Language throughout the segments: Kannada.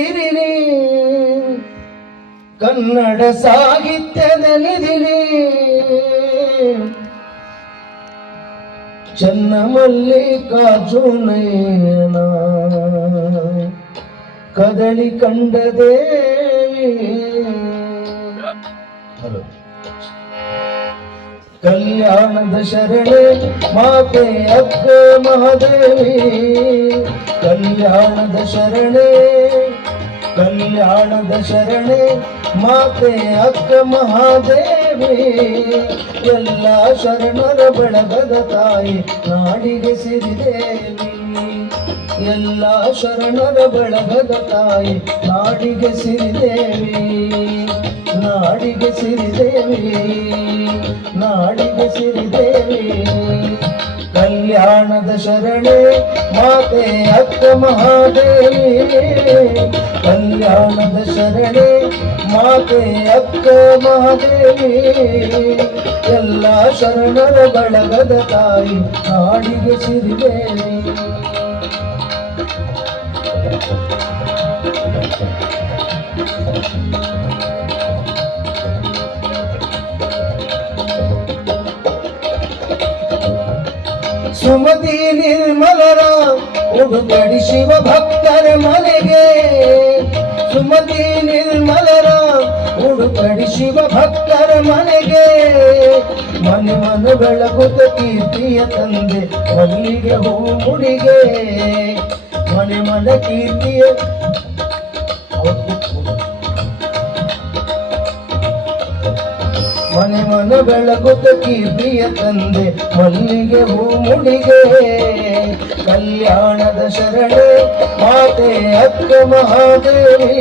ಗಿರಿನಿ ಕನ್ನಡ ಸಾಹಿತ್ಯದ ನಿಧಿನಿ ಚನ್ನಮಲ್ಲಿಕಾರ್ಜುನಯ್ಯನ ಕದಳಿ ಕಂಡ ದೇವಿ ಕಲ್ಯಾಣದ ಶರಣೆ ಮಾತೆ ಅಕ್ಕ ಮಹಾದೇವಿ ಕಲ್ಯಾಣದ ಶರಣೆ ಮಾತೆ ಅಕ್ಕ ಮಹಾದೇವಿ ಎಲ್ಲ ಶರಣರ ಬೆಳಗದ ತಾಯಿ ನಾಡಿಗೆ ಸಿರಿದೇವಿ ಎಲ್ಲ ಶರಣರ ಬೆಳಗದ ತಾಯಿ ನಾಡಿಗೆ ಸಿರಿದೇವಿ ನಾಡಿಗೆ ಸಿರಿದೇವಿ ನಾಡಿಗೆ ಸಿರಿದೇವಿ ಕಲ್ಯಾಣದ ಶರಣೆ ಮಾತೆ ಅಕ್ಕ ಮಹಾದೇವಿ ಕಲ್ಯಾಣದ ಶರಣೆ ಮಾತೆ ಅಕ್ಕ ಮಹಾದೇವಿ ಎಲ್ಲ ಶರಣರ ಬಳಗದ ತಾಯಿ ನಾಡಿಗೆ ಸಿರಿದೇವಿ ಸುಮತಿ ನಿರ್ಮಲರ ಉಡುಗಡಿ ಶಿವ ಭಕ್ತರ ಮನೆಗೆ ಸುಮತಿ ನಿರ್ಮಲರ ಉಡುಗಡಿ ಶಿವ ಭಕ್ತರ ಮನೆಗೆ ಮನೆ ಮನ ಬೆಳಗುತ್ತ ಕೀರ್ತಿಯ ತಂದೆ ಮಲ್ಲಿಗೆ ಹೂ ಮುಡಿಗೆ ಮನೆ ಮನ ಕೀರ್ತಿಯ ಮನೆ ಮನ ಬೆಳಗುತ್ತ ಕೀರ್ತಿಯ ತಂದೆ ಮಲ್ಲಿಗೆ ಹೂ ಮುಡಿಗೆ ಕಲ್ಯಾಣದ ಶರಣೆ ಮಾತೆ ಅಕ್ಕ ಮಹಾದೇವಿ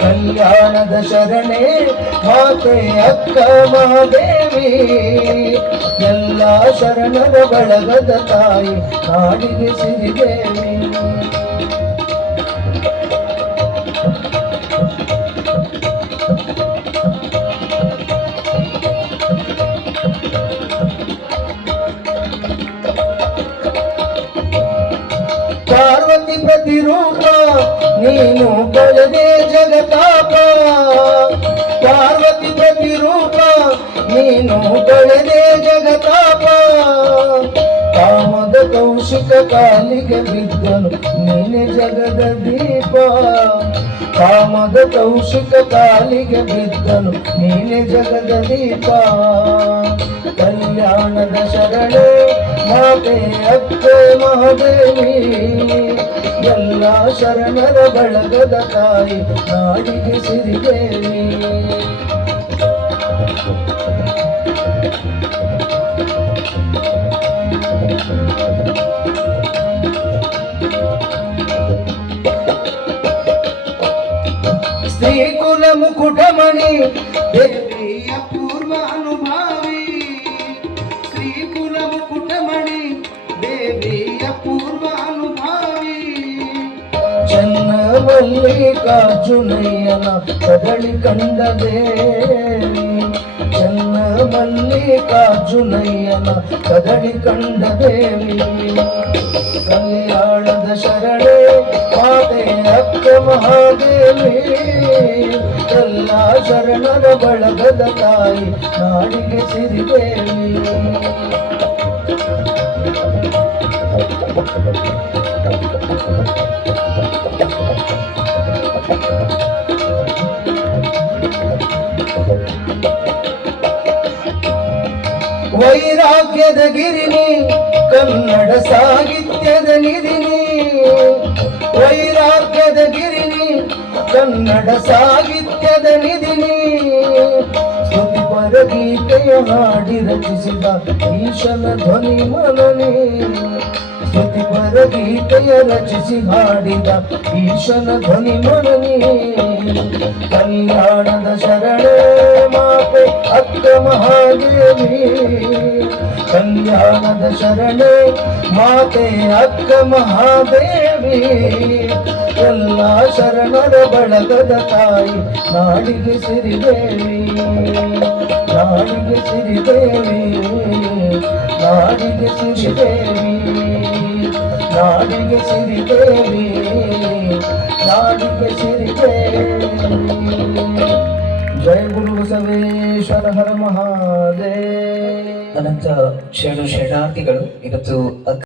ಕಲ್ಯಾಣದ ಶರಣೆ ಮಾತೆ ಅಕ್ಕ ಮಹಾದೇವಿ ಎಲ್ಲ ಶರಣರ ಬಳಗದ ತಾಯಿ ನಾಡಿಗೆ ಸಿರಿದೇವಿ ಪಾರ್ವತಿ ಪ್ರತಿರೂಪ ನೀನು ಕಳೆದೆ ಜಗತಾಪ ಪಾರ್ವತಿ ಪ್ರತಿರೂಪ ನೀನು ಕಳೆದೆ ಜಗತಾಪ ಕಾಮದ ಕೌಶಿಕ ಕಾಲಿಗೆ ಬಿದ್ದನು ನೀನೆ ಜಗದ ದೀಪ ಕಾಮದ ಕೌಶಿಕ ಕಾಲಿಗೆ ಬಿದ್ದನು ನೀನೆ ಜಗದ ದೀಪ ಕಲ್ಯಾಣದ ಶರಣೆ ಮಾತೆ ಅಕ್ಕ ಮಹಾದೇವಿ ಎಲ್ಲ ಶರಣರ ಬಳಗದ ತಾಯಿ ನಾಡಿಗೆ ಸಿರಿದೇವಿ ಶ್ರೀಕುಲ ಮುಕುಟಮಣಿ ದೇವಿಯ ಪೂರ್ವ ಅನುಭಾವಿ ಶ್ರೀಕುಲ ಮುಕುಟಮಣಿ ದೇವಿಯ ಪೂರ್ವ ಅನುಭಾವಿ ಚನ್ನಮಲ್ಲಿಕಾರ್ಜುನಯ್ಯನ ಕದಳಿ ಕಂಡ ದೇವಿ ಚನ್ನಮಲ್ಲಿಕಾರ್ಜುನಯ್ಯನ ಕದಳಿ ಕಂಡ ದೇವಿ ಕಲ್ಯಾಣದ ಶರಣೆ ಮಾತೆ ಅಕ್ಕ ಮಹಾದೇವಿ ಎಲ್ಲ ಶರಣರ ಬಳಗದ ತಾಯಿ ನಾಡಿಗೆ ಸಿರಿದೇವಿ ವೈರಾಗ್ಯದ ಗಿರಿನಿ ಕನ್ನಡ ಸಾಹಿತ್ಯದ ನಿಧಿನಿ ವೈರಾಗ್ಯದ ಗಿರಿನಿ ಕನ್ನಡ ಸಾಹಿತ್ಯದ ನಿಧಿನಿ ಸ್ತುತಿಪರ ಗೀತೆಯ ಹಾಡಿ ರಚಿಸಿದ ಈಶನ ಧ್ವನಿ ಮನನಿ ಸ್ತುತಿಪರ ಗೀತೆಯ ರಚಿಸಿ ಹಾಡಿದ ಈಶನ ಧ್ವನಿ ಮನನಿ ಕಲ್ಯಾಣದ ಶರಣೆ ಮಾತೆ ಅಕ್ಕ ಮಹಾದೇವಿ ಕಲ್ಯಾಣದ ಶರಣೆ ಮಾತೆ ಅಕ್ಕ ಮಹಾದೇವಿ ಎಲ್ಲ ಶರಣರ ಬಳಗದ ತಾಯಿ ನಾಡಿಗೆ ಸಿರಿದೇವಿ ನಾಡಿಗೆ ಸಿರಿದೇವಿ ನಾಡಿಗೆ ಸಿರಿದೇವಿ ನಾಡಿಗೆ ಸಿರಿದೇವಿ ನಾಡಿಗೆ ಕೈಗೆ ಸಿರಿಗೆ ಜಯ ಗುರು ಬಸವೇಶ್ವರ ಹರ ಮಹಾದೇವ. ಅನಂತ ಶರಣು ಶರಣಾರ್ಥಿಗಳು. ಇವತ್ತು